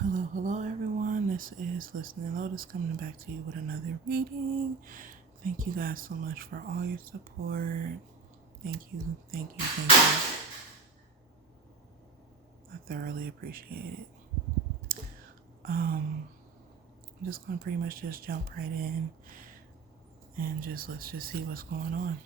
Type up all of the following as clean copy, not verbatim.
Hello everyone. This is Listening Lotus coming back to you with another reading. Thank you guys so much for all your support. Thank you. I thoroughly appreciate it. I'm just gonna pretty much just jump right in and let's just see what's going on.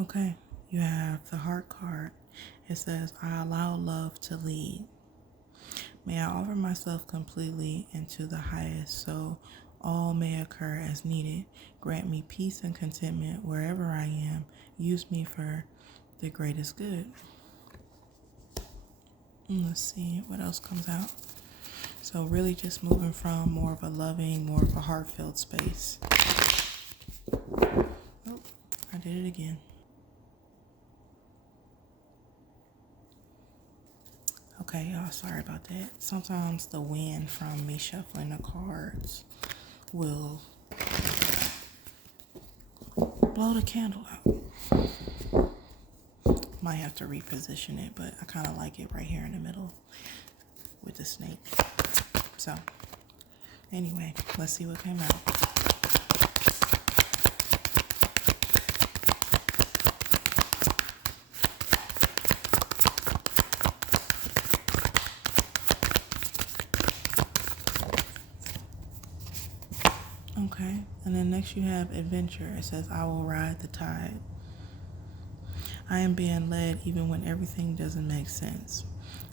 Okay, you have the heart card. It says, I allow love to lead. May I offer myself completely into the highest so all may occur as needed. Grant me peace and contentment wherever I am. Use me for the greatest good. Let's see what else comes out. So really just moving from more of a loving, more of a heartfelt space. Oh, I did it again. Okay, y'all, sorry about that. Sometimes the wind from me shuffling the cards will blow the candle out. Might have to reposition it, but I kind of like it right here in the middle with the snake. So, anyway, let's see what came out. Okay, and then next you have adventure. It says, I will ride the tide. I am being led even when everything doesn't make sense.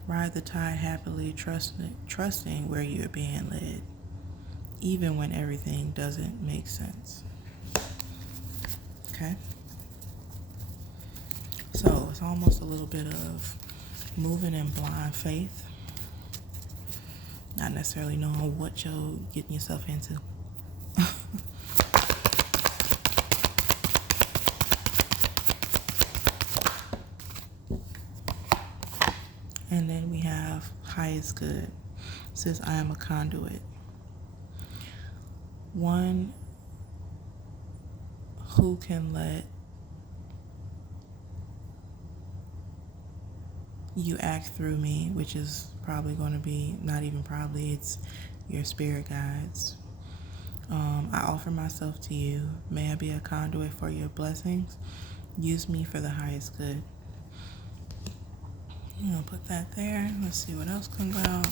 Ride the tide happily, trusting where you're being led, even when everything doesn't make sense. Okay? So it's almost a little bit of moving in blind faith, not necessarily knowing what you're getting yourself into. And then we have highest good. It says, I am a conduit. One who can let you act through me, which is probably going to be, not even probably, it's your spirit guides. I offer myself to you. May I be a conduit for your blessings. Use me for the highest good. I'm going to put that there. Let's see what else comes out.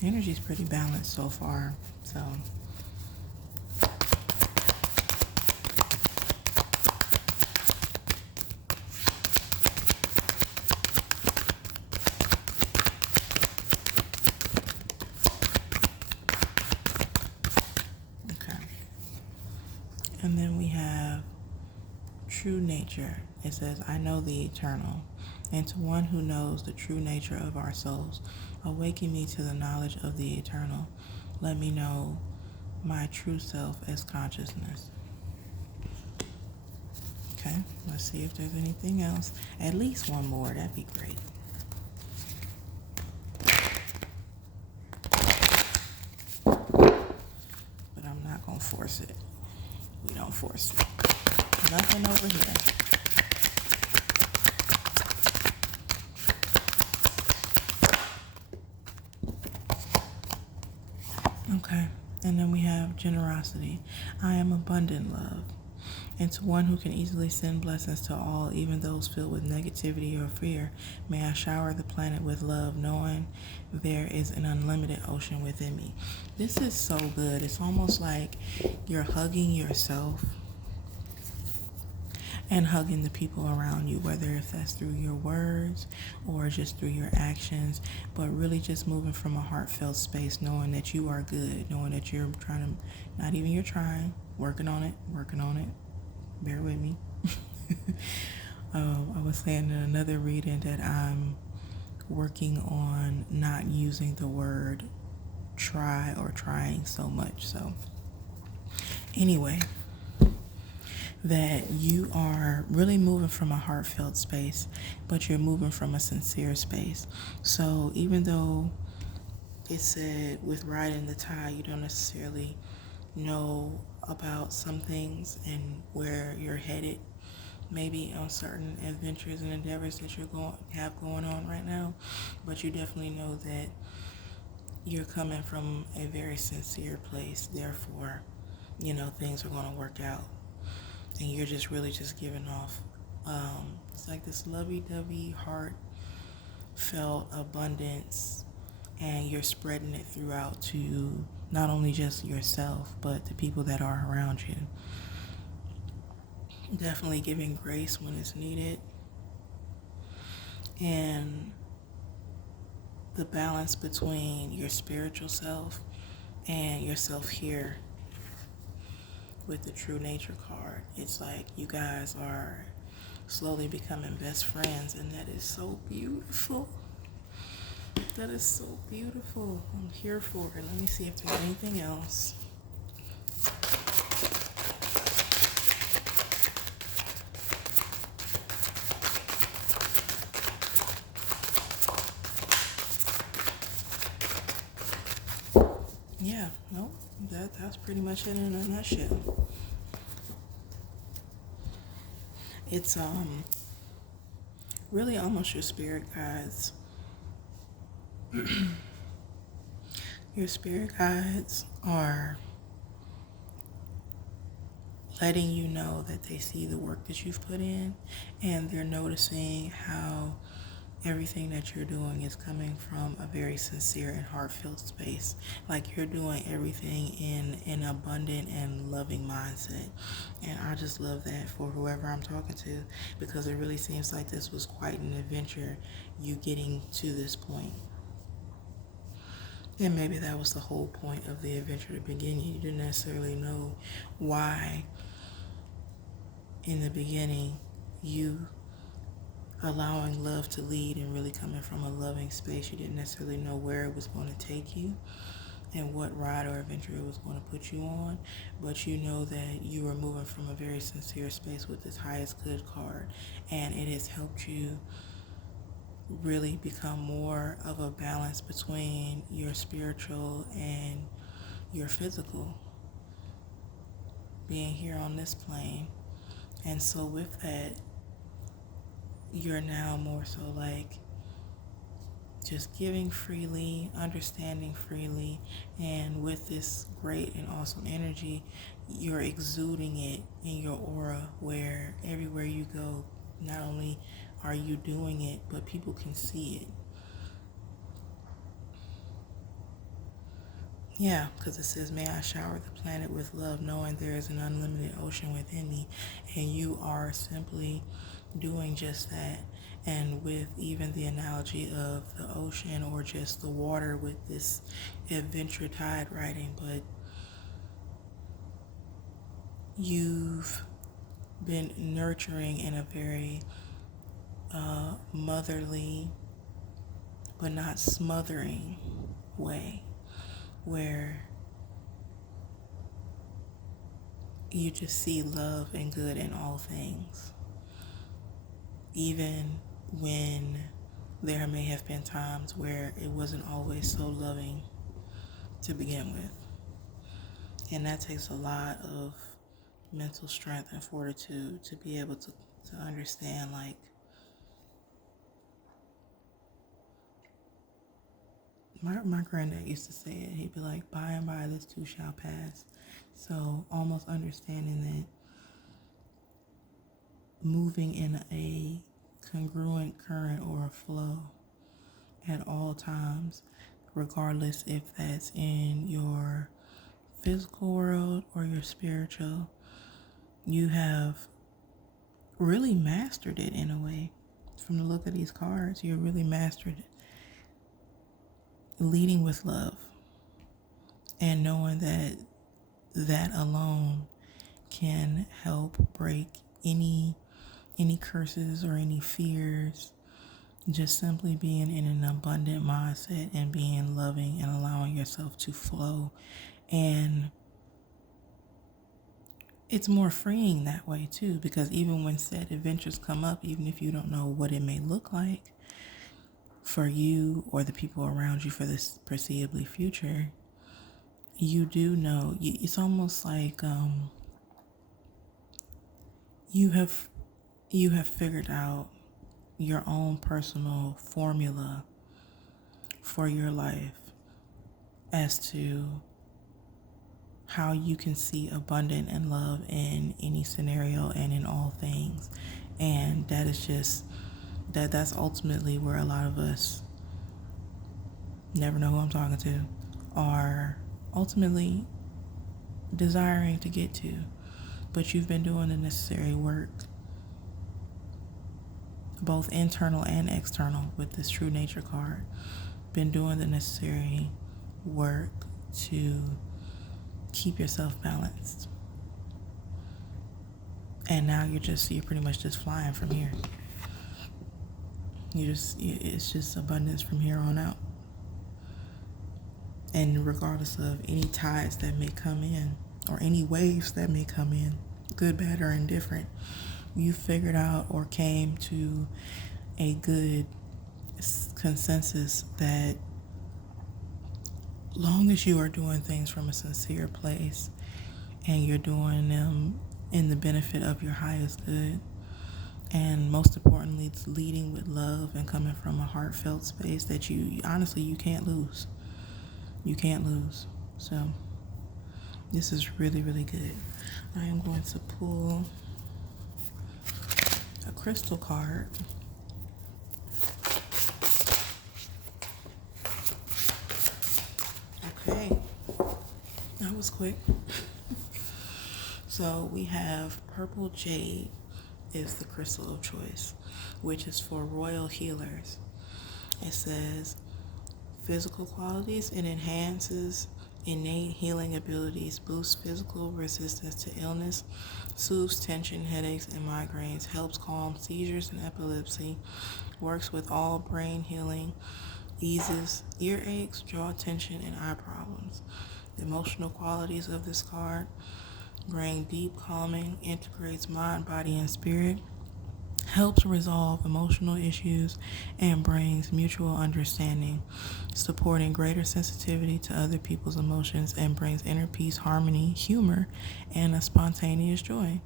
The energy's pretty balanced so far, so. Okay. And then we have true nature. It says, I know the eternal. And to one who knows the true nature of our souls, awaken me to the knowledge of the eternal. Let me know my true self as consciousness. Okay, let's see if there's anything else. At least one more, that'd be great. But I'm not gonna force it. We don't force it. Nothing over here. Okay, and then we have generosity. I am abundant love. And to one who can easily send blessings to all, even those filled with negativity or fear, may I shower the planet with love, knowing there is an unlimited ocean within me. This is so good. It's almost like you're hugging yourself and hugging the people around you, whether if that's through your words or just through your actions, but really just moving from a heartfelt space, knowing that you are good, knowing that you're trying to, not even you're trying, working on it, bear with me. I was saying in another reading that I'm working on not using the word try or trying so much. So Anyway, that you are really moving from a heartfelt space, but you're moving from a sincere space. So even though it said with riding the tide, you don't necessarily know about some things and where you're headed, maybe on certain adventures and endeavors that you're going on right now, but you definitely know that you're coming from a very sincere place. Therefore, things are going to work out, and you're just really just giving off. It's like this lovey-dovey, heartfelt abundance, and you're spreading it throughout to not only just yourself, but the people that are around you. Definitely giving grace when it's needed, and the balance between your spiritual self and yourself here with the true nature card. It's like you guys are slowly becoming best friends, and that is so beautiful. That is so beautiful. I'm here for it. Let me see if there's anything else. Yeah, no, that's pretty much it in a nutshell. It's really almost your spirit guides. Your spirit guides are letting you know that they see the work that you've put in, and they're noticing how everything that you're doing is coming from a very sincere and heartfelt space. Like you're doing everything in an abundant and loving mindset. And I just love that for whoever I'm talking to, because it really seems like this was quite an adventure, you getting to this point. And maybe that was the whole point of the adventure to begin. You didn't necessarily know why in the beginning you allowing love to lead and really coming from a loving space. You didn't necessarily know where it was going to take you and what ride or adventure it was going to put you on, but you know that you were moving from a very sincere space with this highest good card, and it has helped you really become more of a balance between your spiritual and your physical being here on this plane. And so with that, you're now more so like just giving freely, understanding freely, and with this great and awesome energy, you're exuding it in your aura, where everywhere you go, not only are you doing it, but people can see it. Yeah, because it says, may I shower the planet with love, knowing there is an unlimited ocean within me. And you are simply doing just that. And with even the analogy of the ocean or just the water with this adventure tide riding, but you've been nurturing in a very motherly, but not smothering way, where you just see love and good in all things. Even when there may have been times where it wasn't always so loving to begin with. And that takes a lot of mental strength and fortitude to be able to understand, like, my granddad used to say it. He'd be like, by and by this too shall pass. So almost understanding that moving in a congruent current or a flow at all times, regardless if that's in your physical world or your spiritual, you have really mastered it in a way. From the look of these cards, you really mastered it. Leading with love and knowing that that alone can help break any curses or any fears. Just simply being in an abundant mindset and being loving and allowing yourself to flow and it's more freeing that way too, because even when said adventures come up, even if you don't know what it may look like for you or the people around you for this foreseeably future, you do know. It's almost like you have figured out your own personal formula for your life as to how you can see abundant and love in any scenario and in all things. And that is just that's ultimately where a lot of us, never know who I'm talking to, are ultimately desiring to get to. But you've been doing the necessary work, both internal and external, with this true nature card. Been doing the necessary work to keep yourself balanced. And now you're pretty much just flying from here. It's just abundance from here on out. And regardless of any tides that may come in or any waves that may come in, good, bad, or indifferent, you figured out or came to a good consensus that long as you are doing things from a sincere place and you're doing them in the benefit of your highest good, and most importantly, it's leading with love and coming from a heartfelt space, that you honestly, you can't lose. You can't lose. So this is really, really good. I am going to pull a crystal card. Okay, that was quick. So we have purple jade is the crystal of choice, which is for royal healers. It says physical qualities: it enhances innate healing abilities, boosts physical resistance to illness, soothes tension, headaches, and migraines, helps calm seizures and epilepsy, works with all brain healing, eases earaches, jaw tension, and eye problems. The emotional qualities of this card bring deep calming, integrates mind, body, and spirit, helps resolve emotional issues, and brings mutual understanding, supporting greater sensitivity to other people's emotions, and brings inner peace, harmony, humor, and a spontaneous joy.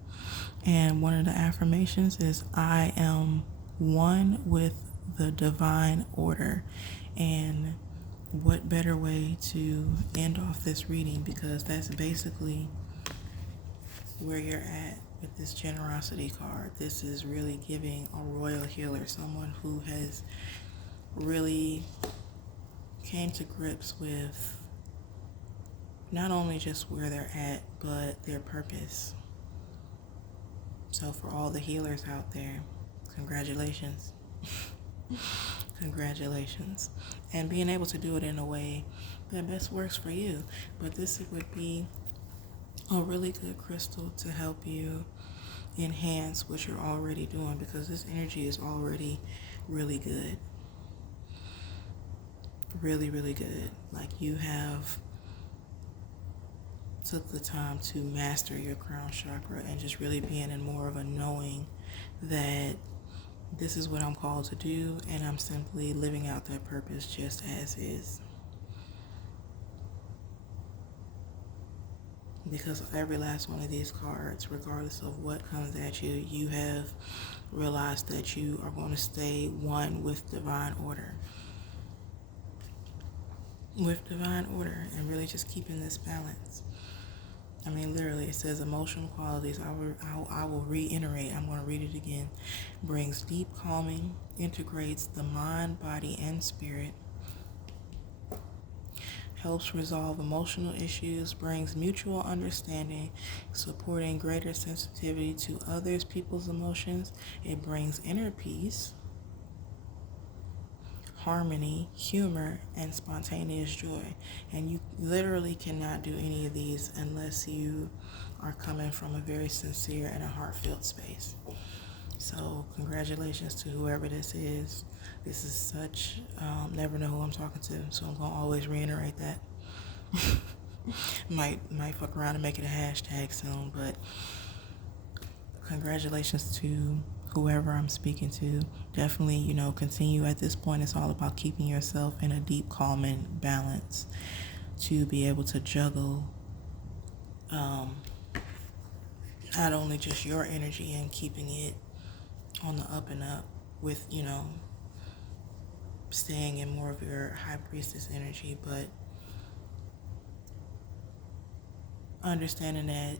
And one of the affirmations is, I am one with the divine order. And what better way to end off this reading, because that's basically where you're at with this generosity card. This is really giving a royal healer, someone who has really came to grips with not only just where they're at, but their purpose. So for all the healers out there, congratulations. Congratulations. And being able to do it in a way that best works for you. But this would be a really good crystal to help you enhance what you're already doing, because this energy is already really good. Really, really good. Like you have took the time to master your crown chakra and just really being in more of a knowing that this is what I'm called to do, and I'm simply living out that purpose just as is. Because every last one of these cards, regardless of what comes at you, you have realized that you are going to stay one with divine order. With divine order, and really just keeping this balance. I mean, literally, it says emotional qualities. I will reiterate. I'm going to read it again. Brings deep calming, integrates the mind, body, and spirit, helps resolve emotional issues, brings mutual understanding, supporting greater sensitivity to others, people's emotions. It brings inner peace, harmony, humor, and spontaneous joy. And you literally cannot do any of these unless you are coming from a very sincere and a heartfelt space. So congratulations to whoever this is. This is such, never know who I'm talking to, so I'm going to always reiterate that. might fuck around and make it a hashtag soon, but congratulations to whoever I'm speaking to. Definitely, continue. At this point, it's all about keeping yourself in a deep, calm, and balance to be able to juggle not only just your energy and keeping it on the up and up with, staying in more of your high priestess energy, but understanding that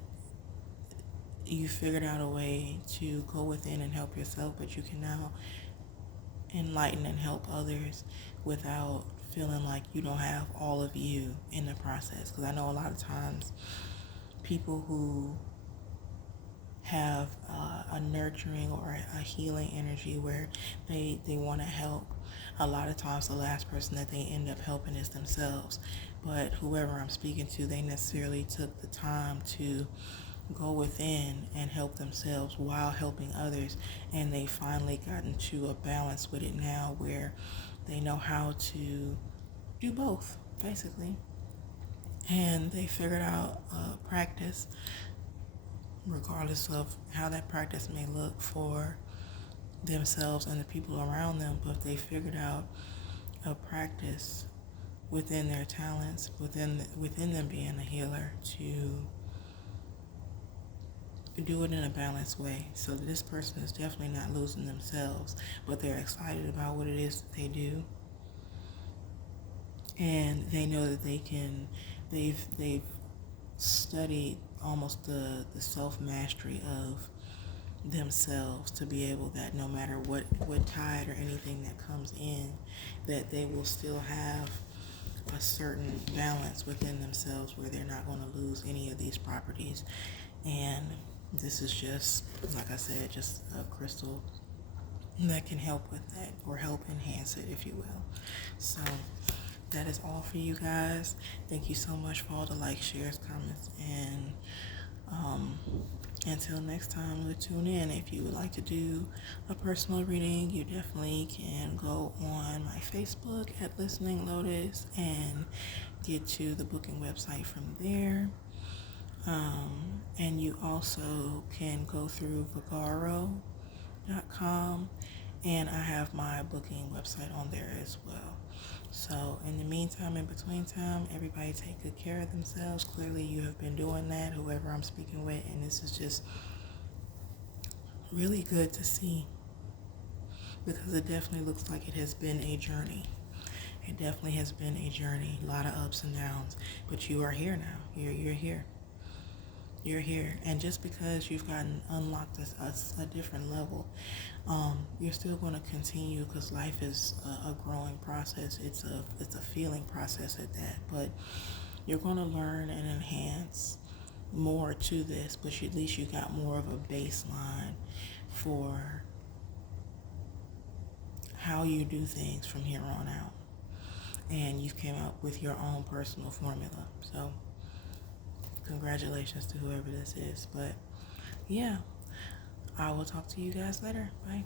you figured out a way to go within and help yourself, but you can now enlighten and help others without feeling like you don't have all of you in the process. Because I know a lot of times people who have a nurturing or a healing energy where they want to help, a lot of times the last person that they end up helping is themselves. But whoever I'm speaking to, they necessarily took the time to go within and help themselves while helping others, and they finally gotten to a balance with it now where they know how to do both, basically. And they figured out practice, regardless of how that practice may look for themselves and the people around them, but they figured out a practice within their talents, within them being a healer, to do it in a balanced way. So this person is definitely not losing themselves, but they're excited about what it is that they do, and they know that they've studied almost the self-mastery of themselves to be able that no matter what tide or anything that comes in, that they will still have a certain balance within themselves where they're not going to lose any of these properties. And this is just, like I said, just a crystal that can help with that, or help enhance it, if you will. So that is all for you guys. Thank you so much for all the likes, shares, comments, and until next time, we'll tune in. If you would like to do a personal reading, you definitely can go on my Facebook at Listening Lotus and get to the booking website from there. And you also can go through Vagaro.com, and I have my booking website on there as well. So in the meantime, in between time, everybody take good care of themselves. Clearly you have been doing that, whoever I'm speaking with, and this is just really good to see, because it definitely looks like it has been a journey. It definitely has been a journey, a lot of ups and downs, but you are here now. You're here. You're here, and just because you've gotten unlocked a different level, you're still going to continue, because life is a growing process. It's a feeling process at that, but you're going to learn and enhance more to this, but at least you got more of a baseline for how you do things from here on out, and you've came up with your own personal formula. So congratulations to whoever this is. But yeah, I will talk to you guys later. Bye.